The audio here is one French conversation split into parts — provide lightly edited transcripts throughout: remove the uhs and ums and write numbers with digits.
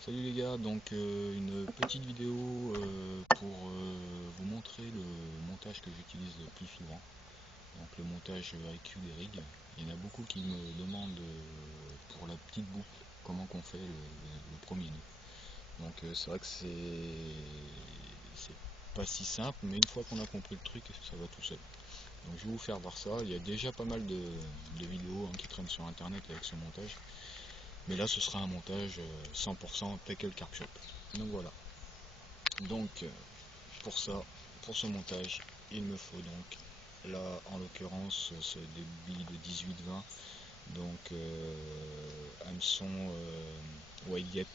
Salut les gars, donc une petite vidéo pour vous montrer le montage que j'utilise le plus souvent. Donc le montage IQ des rigs. Il y en a beaucoup qui me demandent pour la petite boucle comment qu'on fait le premier nœud. Donc c'est vrai que c'est pas si simple, mais une fois qu'on a compris le truc, ça va tout seul. Donc je vais vous faire voir ça. Il y a déjà pas mal de vidéos qui traînent sur internet avec ce montage. Mais là ce sera un montage 100% Tackle Carp Shop. Donc voilà. Donc pour ce montage, il me faut donc là en l'occurrence ce débit de 18-20. Donc hameçon White Gap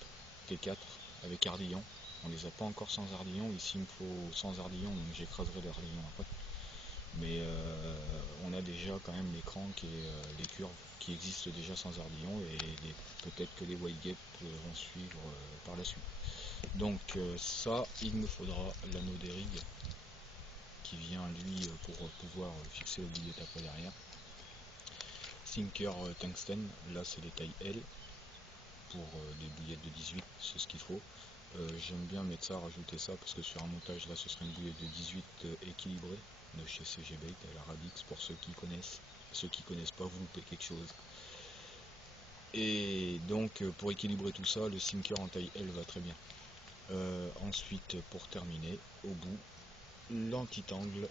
T4 avec ardillon. On les a pas encore sans ardillon. Ici il me faut sans ardillon, donc j'écraserai l'ardillon après. Mais on a déjà quand même les cranks et les curves qui existent déjà sans ardillon, et peut-être que les white gap vont suivre par la suite. Donc ça, il me faudra l'anneau des rigs qui vient lui pour pouvoir fixer le billette après derrière. Sinker tungsten, là c'est les tailles L pour des bouillettes de 18, c'est ce qu'il faut. J'aime bien mettre ça, rajouter ça, parce que sur un montage là ce serait une bouillette de 18 équilibrée de chez CG Bait à la Radix, pour ceux qui connaissent. Ceux qui connaissent pas, vous loupez quelque chose. Et donc pour équilibrer tout ça, le sinker en taille L va très bien. Ensuite, pour terminer, au bout, l'anti-angle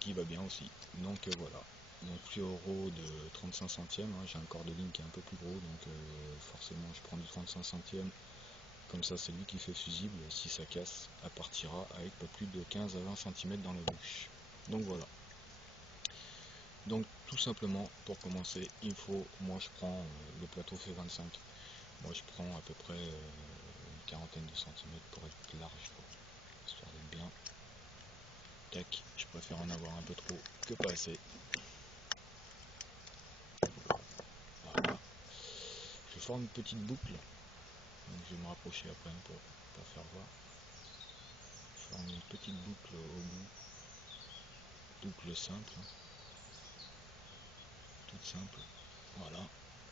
qui va bien aussi. Donc voilà. Donc fluoro de 35 centièmes, j'ai un corps de ligne qui est un peu plus gros, donc forcément je prends du 35 centièmes. Comme ça, c'est lui qui fait fusible. Si ça casse, elle partira avec pas plus de 15 à 20 cm dans la bouche. Donc voilà. Donc tout simplement, pour commencer, il faut, moi je prends, le plateau fait 25. Moi je prends à peu près une quarantaine de centimètres pour être large, histoire d'être bien. Tac, je préfère en avoir un peu trop que pas assez. Voilà. Je forme une petite boucle. Donc je vais me rapprocher après pour faire voir. Je forme une petite boucle au bout. Boucle simple. Toute simple. Voilà.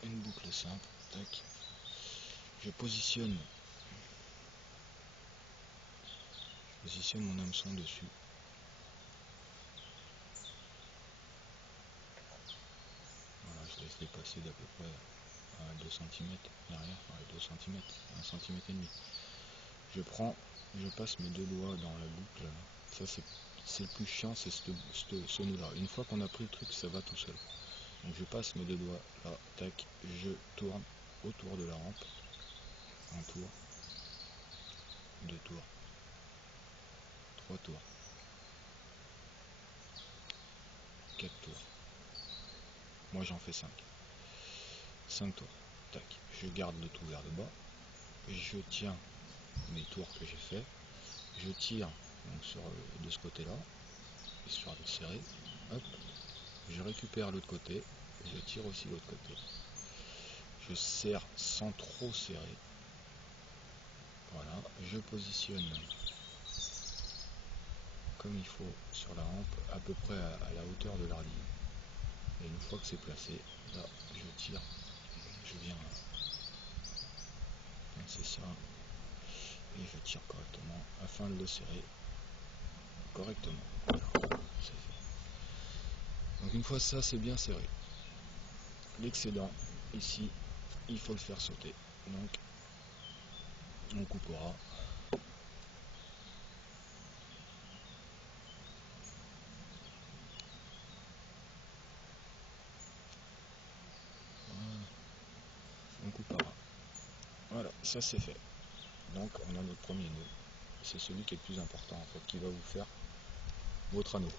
Une boucle simple. Tac. Je positionne mon hameçon dessus. Voilà, je laisse dépasser d'à peu près à 2 cm derrière, 2 cm, 1 cm et demi. Je passe mes deux doigts dans la boucle. Ça c'est le plus chiant, c'est ce nœud là. Une fois qu'on a pris le truc, ça va tout seul. Donc je passe mes deux doigts là, tac, je tourne autour de la rampe. Un tour, deux tours, trois tours, quatre tours. Moi j'en fais 5. 5 tours. Tac. Je garde le tout vers le bas. Je tiens mes tours que j'ai fait. Je tire donc de ce côté-là, histoire de serrer. Hop. Je récupère l'autre côté. Je tire aussi l'autre côté. Je serre sans trop serrer. Voilà. Je positionne comme il faut sur la rampe, à peu près à la hauteur de l'ardille. Et une fois que c'est placé, là, je tire. Je viens c'est ça, et je tire correctement afin de le serrer correctement. C'est fait. Donc une fois ça c'est bien serré, l'excédent ici il faut le faire sauter, donc on coupera. On coupera. Voilà, ça c'est fait. Donc on a notre premier nœud. C'est celui qui est le plus important en fait, qui va vous faire votre anneau.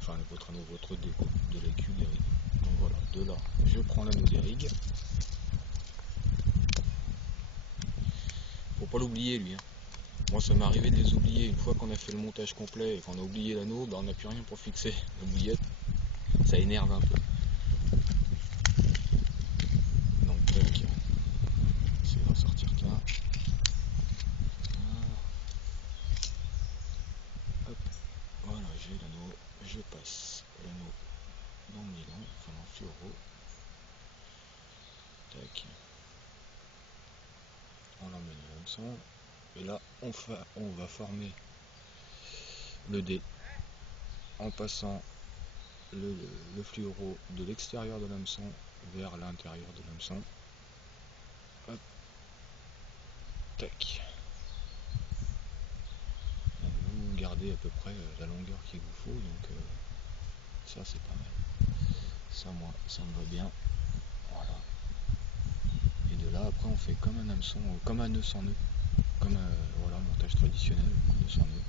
Enfin votre anneau, votre déco de l'écu des rigs. Donc voilà, de là, je prends l'anneau des rigs. Faut pas l'oublier lui. Moi ça m'est arrivé de les oublier une fois qu'on a fait le montage complet et qu'on a oublié l'anneau, on n'a plus rien pour fixer la bouillette. Ça énerve un peu. Donc tac, c'est d'en sortir qu'un. Hop, voilà, j'ai l'anneau, je passe l'anneau dans le nylon, enfin dans le fluoro. Tac. on emmène le hameçon, et là on va former le dé en passant le fluoro de l'extérieur de l'hameçon vers l'intérieur de l'hameçon. Hop, tac. Donc vous gardez à peu près la longueur qu'il vous faut, donc ça c'est pas mal. Ça moi, ça me va bien. Voilà. Et de là après on fait comme un hameçon, comme un nœud sans nœud, comme voilà, montage traditionnel, nœud sans nœud.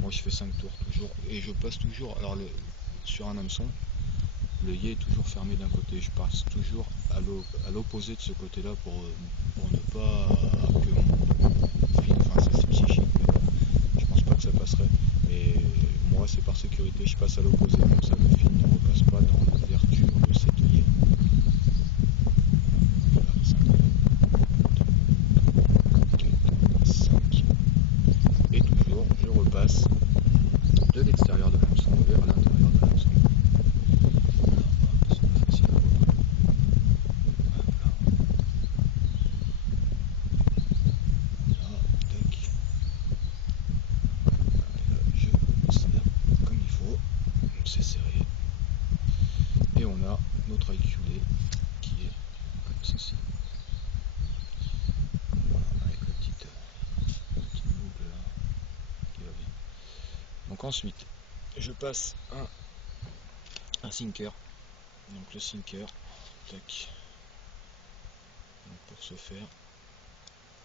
Moi je fais 5 tours toujours, et je passe toujours, alors sur un hameçon, le yé est toujours fermé d'un côté, je passe toujours à l'opposé de ce côté là pour ne pas que mon fil, enfin ça c'est psychique, mais je pense pas que ça passerait, mais moi c'est par sécurité, je passe à l'opposé, comme ça le fil ne repasse pas dans l'ouverture de cette yé. Voilà, 5, et toujours je repasse de l'extérieur de l'hameçon vers l'intérieur de l'hameçon. Et on a notre IQD qui est comme ceci. Voilà, avec la petite boucle là qui va bien. Donc ensuite, je passe un sinker. Donc le sinker, tac. Donc pour ce faire,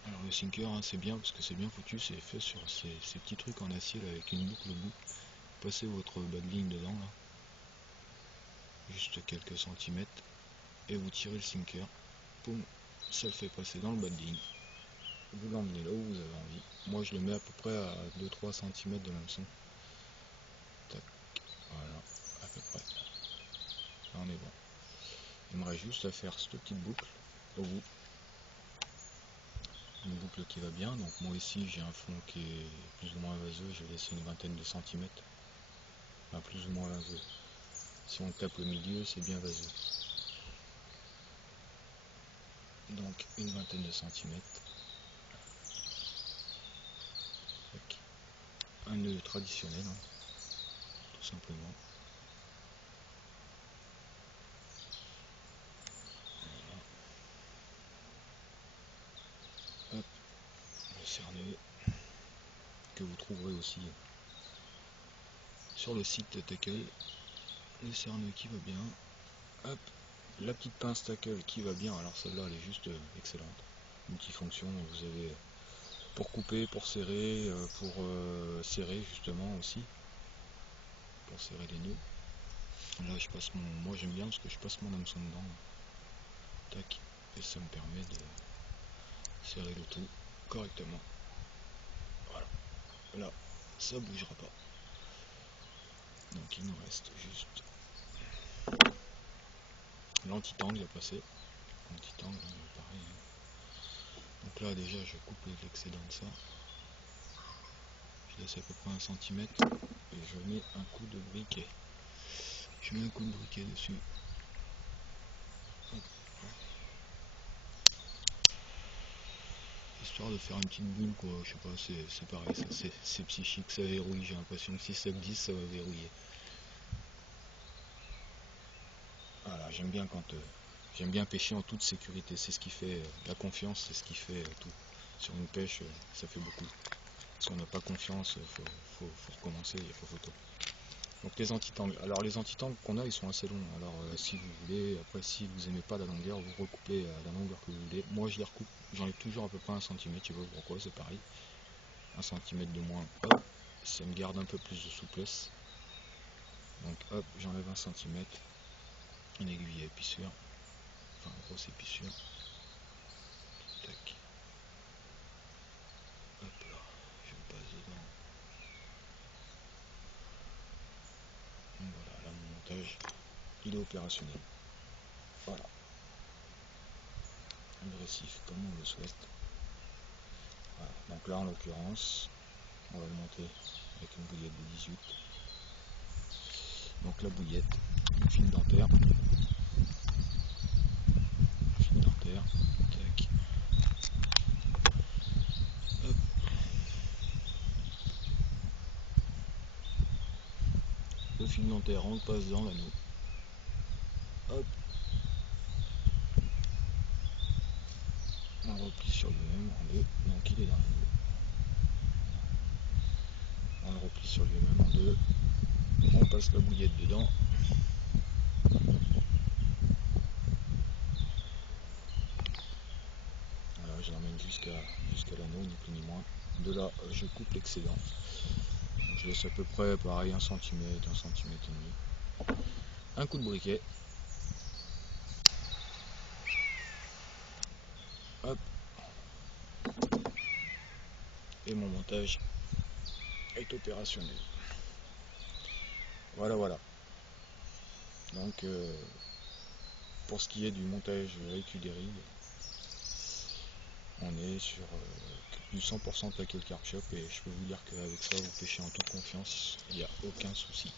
alors le sinker hein, c'est bien parce que c'est bien foutu, c'est fait sur ces petits trucs en acier là, avec une boucle au bout. Passez votre backline dedans là, juste quelques centimètres, et vous tirez le sinker, poum, ça le fait passer dans le backline. Vous l'emmenez là où vous avez envie. Moi je le mets à peu près à 2-3 cm de l'hameçon. Tac, voilà, à peu près. Là on est bon. Il me reste juste à faire cette petite boucle au bout. Une boucle qui va bien. Donc moi ici j'ai un fond qui est plus ou moins vaseux, je vais laisser une vingtaine de centimètres. Enfin plus ou moins vaseux. Si on tape le milieu, c'est bien vaseux. Donc une vingtaine de centimètres. Tac. Un nœud traditionnel, hein, tout simplement. Hop, le cerneux que vous trouverez aussi sur le site de Tackle. Le cerneux qui va bien. Hop, la petite pince Tackle qui va bien. Alors celle-là elle est juste excellente. Multifonction, vous avez pour couper, pour serrer, pour serrer justement aussi. Pour serrer les nœuds. Là je passe moi j'aime bien parce que je passe mon hameçon dedans. Tac, et ça me permet de serrer le tout correctement. Voilà, là ça bougera pas. Donc il nous reste juste l'anti-tangle à passer. L'anti-tangle pareil. Donc là déjà je coupe l'excédent de ça. Je laisse à peu près 1 cm et je mets un coup de briquet. Je mets un coup de briquet dessus. Hop. Histoire de faire une petite boule quoi, je sais pas, c'est pareil, ça c'est psychique, ça verrouille, j'ai l'impression que si ça glisse ça va verrouiller. Voilà, j'aime bien j'aime bien pêcher en toute sécurité, c'est ce qui fait la confiance, c'est ce qui fait tout. Sur une pêche, ça fait beaucoup. Si on n'a pas confiance, faut recommencer, il n'y a pas photo. Donc les antitangles, alors les antitangles qu'on a ils sont assez longs, alors si vous voulez, après si vous n'aimez pas la longueur, vous recoupez à la longueur que vous voulez. Moi je les recoupe, j'enlève toujours à peu près 1 cm, je sais pas pourquoi, c'est pareil. 1 cm de moins, hop, ça me garde un peu plus de souplesse. Donc hop, j'enlève 1 cm, une aiguille à épissure, enfin grosse épissure. Tac. Hop là, je passe dedans. Donc voilà, là mon montage, il est opérationnel. Voilà. Agressif comme on le souhaite. Voilà. Donc là en l'occurrence, on va le monter avec une bouillette de 18. Donc la bouillette, fil dentaire. Fil dentaire. Tac. fil dentaire, on le passe dans l'anneau. Hop. On le replie sur lui-même en deux, donc il est dans l'anneau. On le replie sur lui-même en deux. On passe la bouillette dedans. Voilà, je l'emmène jusqu'à l'anneau, ni plus ni moins. De là, je coupe l'excédent. Je laisse à peu près pareil 1 cm, 1 cm et demi. Un coup de briquet. Hop. Et mon montage est opérationnel. Voilà, voilà. Donc, pour ce qui est du montage IQ des rigs, on est sur du 100% tackle carp shop et je peux vous dire qu'avec ça, vous pêchez en toute confiance, il n'y a aucun souci.